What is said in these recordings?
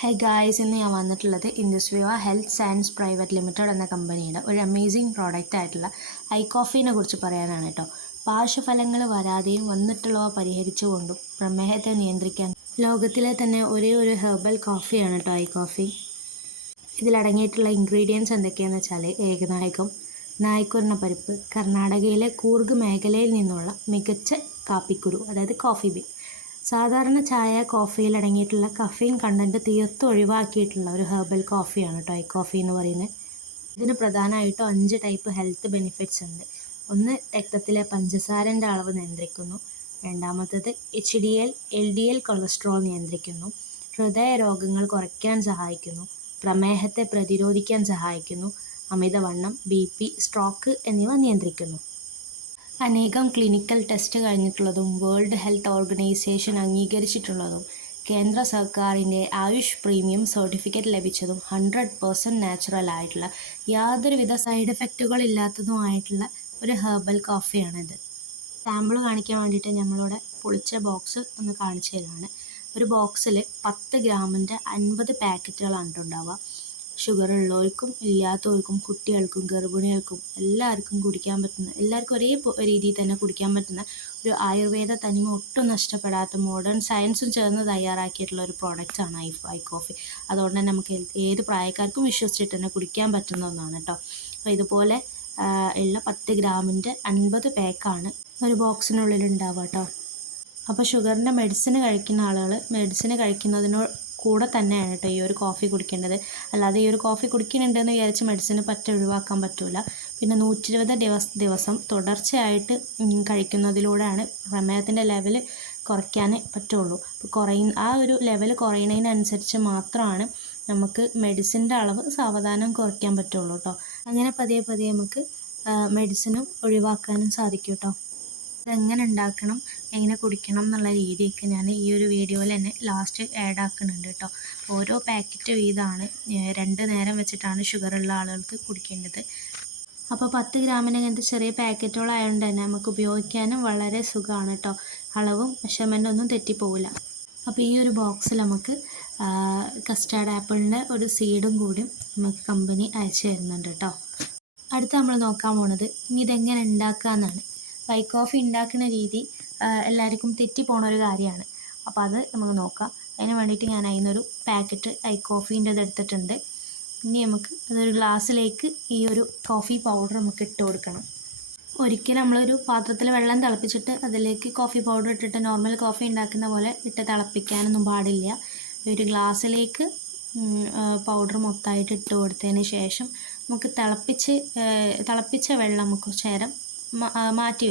Hey guys, ഇന്ന് ഞാൻ വന്നിട്ടുള്ളത് ഇൻഡസ്വിവ ഹെൽത്ത് സയൻസ് പ്രൈവറ്റ് ലിമിറ്റഡ് എന്ന കമ്പനിയുടെ ഒരു അമേസിങ് പ്രോഡക്റ്റ് ആയിട്ടുള്ള ഐ കോഫീനെ കുറിച്ച് പറയാനാണ് കേട്ടോ. പാർശ്വഫലങ്ങൾ വരാതെയും വന്നിട്ടുള്ളവ പരിഹരിച്ചുകൊണ്ടും പ്രമേഹത്തെ നിയന്ത്രിക്കാൻ ലോകത്തിലെ തന്നെ ഒരേ ഒരു ഹെർബൽ കോഫിയാണ് കേട്ടോ ഐ കോഫി. ഇതിലടങ്ങിയിട്ടുള്ള ഇൻഗ്രീഡിയൻസ് എന്തൊക്കെയാണെന്ന് വെച്ചാൽ ഏകനായകം, നായ്ക്കുരണ പരിപ്പ്, കർണാടകയിലെ കൂർഗ് മേഖലയിൽ നിന്നുള്ള മികച്ച കാപ്പിക്കുരു അതായത് കോഫി ബീൻ, സാധാരണ ചായ കോഫിയിൽ അടങ്ങിയിട്ടുള്ള കഫീൻ കണ്ടൻറ്റ് തീർത്തും ഒഴിവാക്കിയിട്ടുള്ള ഒരു ഹെർബൽ കോഫിയാണ് കേട്ടോ ഐ കോഫി എന്ന് പറയുന്നത്. ഇതിന് പ്രധാനമായിട്ടും 5 ടൈപ്പ് ഹെൽത്ത് ബെനിഫിറ്റ്സ് ഉണ്ട്. ഒന്ന്, രക്തത്തിലെ പഞ്ചസാരൻ്റെ അളവ് നിയന്ത്രിക്കുന്നു. രണ്ടാമത്തേത് HDL LDL കൊളസ്ട്രോൾ നിയന്ത്രിക്കുന്നു. ഹൃദയ രോഗങ്ങൾ കുറയ്ക്കാൻ സഹായിക്കുന്നു. പ്രമേഹത്തെ പ്രതിരോധിക്കാൻ സഹായിക്കുന്നു. അമിതവണ്ണം, BP, സ്ട്രോക്ക് എന്നിവ നിയന്ത്രിക്കുന്നു. അനേകം ക്ലിനിക്കൽ ടെസ്റ്റ് കഴിഞ്ഞിട്ടുള്ളതും വേൾഡ് ഹെൽത്ത് ഓർഗനൈസേഷൻ അംഗീകരിച്ചിട്ടുള്ളതും കേന്ദ്ര സർക്കാരിൻ്റെ ആയുഷ് പ്രീമിയം സർട്ടിഫിക്കറ്റ് ലഭിച്ചതും 100% നാച്ചുറൽ ആയിട്ടുള്ള യാതൊരുവിധ സൈഡ് എഫക്റ്റുകളില്ലാത്തതുമായിട്ടുള്ള ഒരു ഹെർബൽ കോഫിയാണിത്. സാമ്പിൾ കാണിക്കാൻ വേണ്ടിയിട്ട് നമ്മളിവിടെ പൊളിച്ച ബോക്സ് ഒന്ന് കാണിച്ചു തരാണ്. ഒരു ബോക്സിൽ 10 ഗ്രാമിൻ്റെ 50 പാക്കറ്റുകളാണ് ഉണ്ടാവുക. ഷുഗർ ഉള്ളവർക്കും ഇല്ലാത്തവർക്കും കുട്ടികൾക്കും ഗർഭിണികൾക്കും എല്ലാവർക്കും കുടിക്കാൻ പറ്റുന്ന, എല്ലാവർക്കും ഒരേ രീതിയിൽ തന്നെ കുടിക്കാൻ പറ്റുന്ന ഒരു ആയുർവേദ തനിമ ഒട്ടും നഷ്ടപ്പെടാത്ത മോഡേൺ സയൻസും ചേർന്ന് തയ്യാറാക്കിയിട്ടുള്ള ഒരു പ്രോഡക്റ്റാണ് ഐ കോഫി. അതുകൊണ്ട് തന്നെ നമുക്ക് ഏത് പ്രായക്കാർക്കും വിശ്വസിച്ചിട്ട് തന്നെ കുടിക്കാൻ പറ്റുന്ന ഒന്നാണ് കേട്ടോ. അപ്പോൾ ഇതുപോലെ ഉള്ള 10 ഗ്രാമിൻ്റെ 50 പാക്കാണ് ഒരു ബോക്സിനുള്ളിൽ ഉണ്ടാവുക കേട്ടോ. അപ്പോൾ ഷുഗറിൻ്റെ മെഡിസിന് കഴിക്കുന്ന ആളുകൾ മെഡിസിന് കഴിക്കുന്നതിനോട് കൂടെ തന്നെയാണ് കേട്ടോ ഈ ഒരു കോഫി കുടിക്കേണ്ടത്. അല്ലാതെ ഈ ഒരു കോഫി കുടിക്കുന്നുണ്ടെന്ന് വിചാരിച്ച് മെഡിസിന് ഒഴിവാക്കാൻ പറ്റില്ല. പിന്നെ 120 ദിവസം തുടർച്ചയായിട്ട് കഴിക്കുന്നതിലൂടെയാണ് പ്രമേഹത്തിൻ്റെ ലെവൽ കുറയ്ക്കാൻ പറ്റുള്ളൂ. ആ ഒരു ലെവൽ കുറയുന്നതിനനുസരിച്ച് മാത്രമാണ് നമുക്ക് മെഡിസിൻ്റെ അളവ് സാവധാനം കുറയ്ക്കാൻ പറ്റുള്ളൂ കേട്ടോ. അങ്ങനെ പതിയെ പതിയെ നമുക്ക് മെഡിസിനും ഒഴിവാക്കാനും സാധിക്കും കേട്ടോ. ഇതെങ്ങനെ ഉണ്ടാക്കണം, എങ്ങനെ കുടിക്കണം എന്നുള്ള രീതിയൊക്കെ ഞാൻ ഈ ഒരു വീഡിയോയിൽ തന്നെ ലാസ്റ്റ് ആഡ് ആക്കുന്നുണ്ട് കേട്ടോ. ഓരോ പാക്കറ്റ് വീതമാണ് 2 നേരം വെച്ചിട്ടാണ് ഷുഗറുള്ള ആളുകൾക്ക് കുടിക്കേണ്ടത്. അപ്പോൾ 10 ഗ്രാമിന് അങ്ങനത്തെ ചെറിയ പാക്കറ്റുകളായതുകൊണ്ട് തന്നെ നമുക്ക് ഉപയോഗിക്കാനും വളരെ സുഖമാണ് കേട്ടോ. അളവും മെഷർമെൻ്റ് ഒന്നും തെറ്റിപ്പോവില്ല. അപ്പോൾ ഈ ഒരു ബോക്സിൽ നമുക്ക് കസ്റ്റാർഡ് ആപ്പിളിൻ്റെ ഒരു സീഡും കൂടി നമുക്ക് കമ്പനി അയച്ചു തരുന്നുണ്ട് കേട്ടോ. അടുത്ത് നമ്മൾ നോക്കാൻ പോണത് ഇനി ഇതെങ്ങനെ ഉണ്ടാക്കുക എന്നാണ്. ഐ കോഫി ഉണ്ടാക്കുന്ന രീതി എല്ലാവർക്കും തെറ്റിപ്പോണ ഒരു കാര്യമാണ്. അപ്പോൾ അത് നമുക്ക് നോക്കാം. അതിന് വേണ്ടിയിട്ട് ഞാൻ അതിനൊരു പാക്കറ്റ് ഐ കോഫീൻ്റെ എടുത്തിട്ടുണ്ട്. ഇനി നമുക്ക് അതൊരു ഗ്ലാസ്സിലേക്ക് ഈ ഒരു കോഫി പൗഡർ നമുക്ക് ഇട്ട് കൊടുക്കണം. ഒരിക്കലും നമ്മളൊരു പാത്രത്തിൽ വെള്ളം തിളപ്പിച്ചിട്ട് അതിലേക്ക് കോഫി പൗഡർ ഇട്ടിട്ട് നോർമൽ കോഫി ഉണ്ടാക്കുന്ന പോലെ ഇട്ട് തിളപ്പിക്കാനൊന്നും പാടില്ല. ഒരു ഗ്ലാസ്സിലേക്ക് പൗഡർ മൊത്തമായിട്ട് ഇട്ട് കൊടുത്തതിന് ശേഷം നമുക്ക് തിളപ്പിച്ച വെള്ളം നമുക്ക് കുറച്ച് നേരം മാറ്റി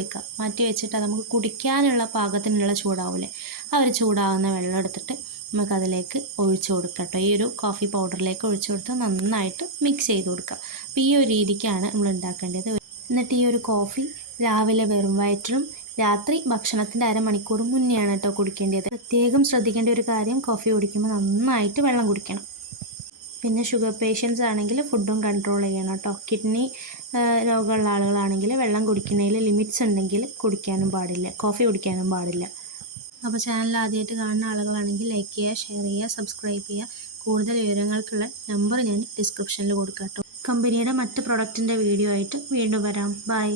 വെച്ചിട്ട് അത് നമുക്ക് കുടിക്കാനുള്ള പാകത്തിനുള്ള ചൂടാവില്ലേ, ആ ഒരു ചൂടാവുന്ന വെള്ളം എടുത്തിട്ട് നമുക്കതിലേക്ക് ഒഴിച്ചു കൊടുക്കാം കേട്ടോ. ഈ ഒരു കോഫി പൗഡറിലേക്ക് ഒഴിച്ചു കൊടുത്ത് നന്നായിട്ട് മിക്സ് ചെയ്ത് കൊടുക്കുക. അപ്പോൾ ഈ ഒരു രീതിക്കാണ് നമ്മൾ ഉണ്ടാക്കേണ്ടത്. എന്നിട്ട് ഈ ഒരു കോഫി രാവിലെ വെറും വയറ്റിലും രാത്രി ഭക്ഷണത്തിൻ്റെ അരമണിക്കൂർ മുന്നെയാണ് കേട്ടോ കുടിക്കേണ്ടത്. പ്രത്യേകം ശ്രദ്ധിക്കേണ്ട ഒരു കാര്യം, കോഫി കുടിക്കുമ്പോൾ നന്നായിട്ട് വെള്ളം കുടിക്കണം. പിന്നെ ഷുഗർ പേഷ്യൻസ് ആണെങ്കിൽ ഫുഡും കൺട്രോൾ ചെയ്യണം കേട്ടോ. കിഡ്നി രോഗമുള്ള ആളുകളാണെങ്കിൽ വെള്ളം കുടിക്കുന്നതിൽ ലിമിറ്റ്സ് ഉണ്ടെങ്കിൽ കോഫി കുടിക്കാനും പാടില്ല. അപ്പോൾ ചാനൽ ആദ്യമായിട്ട് കാണുന്ന ആളുകളാണെങ്കിൽ ലൈക്ക് ചെയ്യുക, ഷെയർ ചെയ്യുക, സബ്സ്ക്രൈബ് ചെയ്യുക. കൂടുതൽ വിവരങ്ങൾക്കുള്ള നമ്പർ ഞാൻ ഡിസ്ക്രിപ്ഷനിൽ കൊടുക്കാം കേട്ടോ. കമ്പനിയുടെ മറ്റ് പ്രൊഡക്റ്റിൻ്റെ വീഡിയോ ആയിട്ട് വീണ്ടും വരാം. ബൈ.